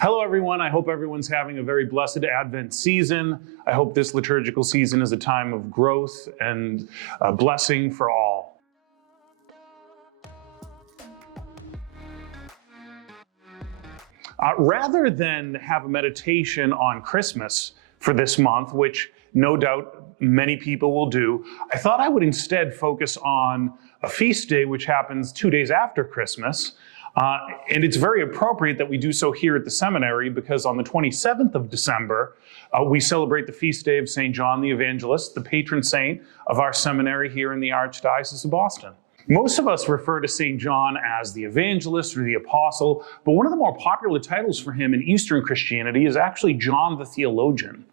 Hello, everyone. I hope everyone's having a very blessed Advent season. I hope this liturgical season is a time of growth and a blessing for all. Rather than have a meditation on Christmas for this month, which no doubt many people will do, I thought I would instead focus on a feast day which happens 2 days after Christmas. And it's very appropriate that we do so here at the seminary because on the 27th of December, we celebrate the feast day of St. John the Evangelist, the patron saint of our seminary here in the Archdiocese of Boston. Most of us refer to St. John as the evangelist or the apostle, but one of the more popular titles for him in Eastern Christianity is actually John the Theologian.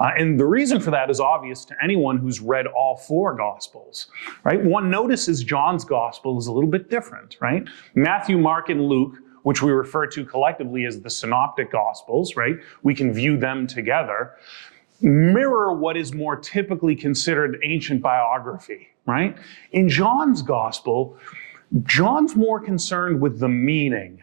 And the reason for that is obvious to anyone who's read all four Gospels, right? One notices John's Gospel is a little bit different, right? Matthew, Mark, and Luke, which we refer to collectively as the Synoptic Gospels, right? We can view them together, mirror what is more typically considered ancient biography, right? In John's Gospel, John's more concerned with the meaning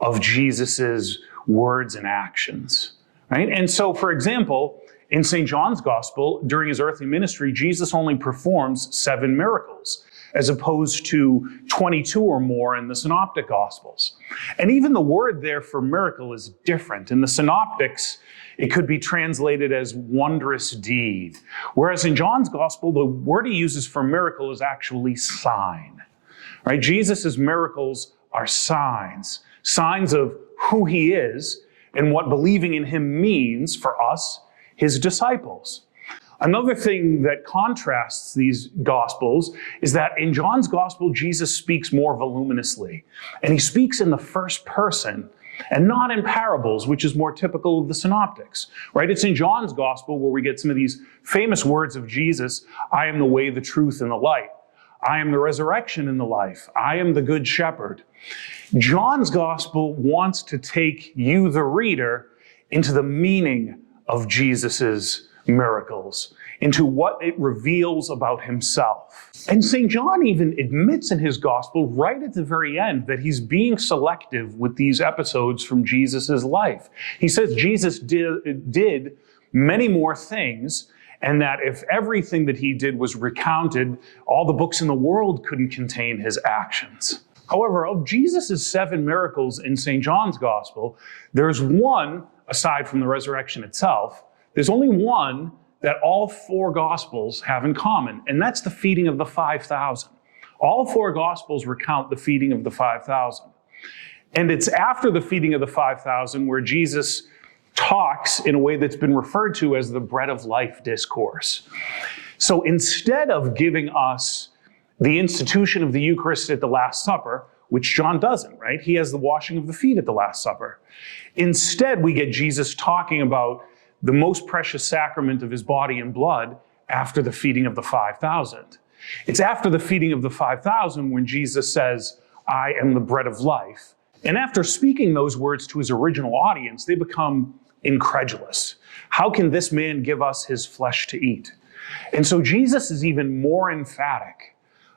of Jesus's words and actions, right? And so, for example, in St. John's Gospel, during his earthly ministry, Jesus only performs 7 miracles, as opposed to 22 or more in the Synoptic Gospels. And even the word there for miracle is different. In the Synoptics, it could be translated as wondrous deed, whereas in John's Gospel, the word he uses for miracle is actually sign, right? Jesus' miracles are signs, signs of who he is and what believing in him means for us, his disciples. Another thing that contrasts these Gospels is that in John's Gospel, Jesus speaks more voluminously, and he speaks in the first person and not in parables, which is more typical of the Synoptics, right? It's in John's Gospel where we get some of these famous words of Jesus: I am the way, the truth, and the light. I am the resurrection and the life. I am the good shepherd. John's Gospel wants to take you, the reader, into the meaning of Jesus's miracles, into what it reveals about himself. And St. John even admits in his gospel right at the very end that he's being selective with these episodes from Jesus's life. He says Jesus did many more things, and that if everything that he did was recounted, all the books in the world couldn't contain his actions. However, of Jesus' 7 miracles in St. John's gospel, there's one, aside from the resurrection itself, there's only one that all 4 Gospels have in common, and that's the feeding of the 5,000. All 4 Gospels recount the feeding of the 5,000. And it's after the feeding of the 5,000 where Jesus talks in a way that's been referred to as the bread of life discourse. So instead of giving us the institution of the Eucharist at the Last Supper, which John doesn't, right? He has the washing of the feet at the Last Supper. Instead, we get Jesus talking about the most precious sacrament of his body and blood after the feeding of the 5,000. It's after the feeding of the 5,000 when Jesus says, I am the bread of life. And after speaking those words to his original audience, they become incredulous. How can this man give us his flesh to eat? And so Jesus is even more emphatic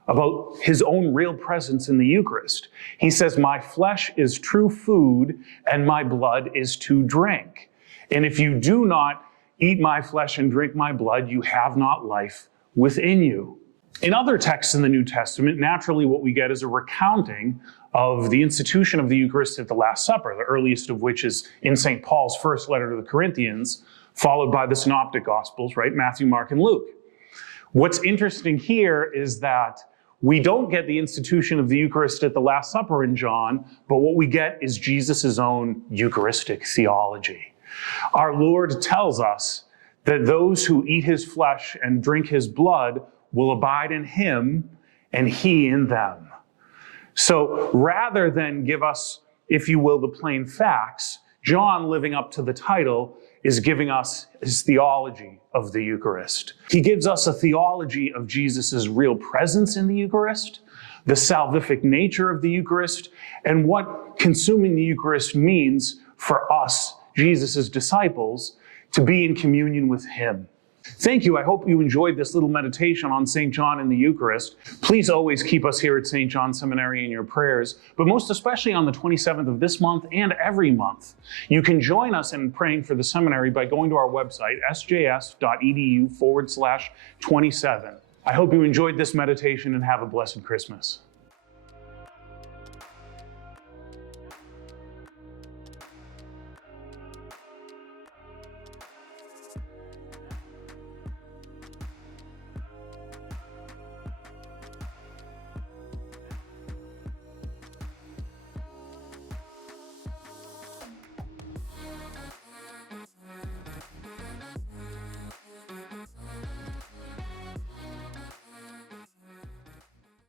about his own real presence in the Eucharist. He says, my flesh is true food and my blood is to drink. And if you do not eat my flesh and drink my blood, you have not life within you. In other texts in the New Testament, naturally what we get is a recounting of the institution of the Eucharist at the Last Supper, the earliest of which is in St. Paul's first letter to the Corinthians, followed by the Synoptic Gospels, right? Matthew, Mark, and Luke. What's interesting here is that we don't get the institution of the Eucharist at the Last Supper in John, but what we get is Jesus' own Eucharistic theology. Our Lord tells us that those who eat his flesh and drink his blood will abide in him and he in them. So rather than give us, if you will, the plain facts, John, living up to the title, is giving us his theology of the Eucharist. He gives us a theology of Jesus' real presence in the Eucharist, the salvific nature of the Eucharist, and what consuming the Eucharist means for us, Jesus' disciples, to be in communion with him. Thank you. I hope you enjoyed this little meditation on St. John and the Eucharist. Please always keep us here at St. John Seminary in your prayers, but most especially on the 27th of this month and every month. You can join us in praying for the seminary by going to our website, sjs.edu/27. I hope you enjoyed this meditation and have a blessed Christmas.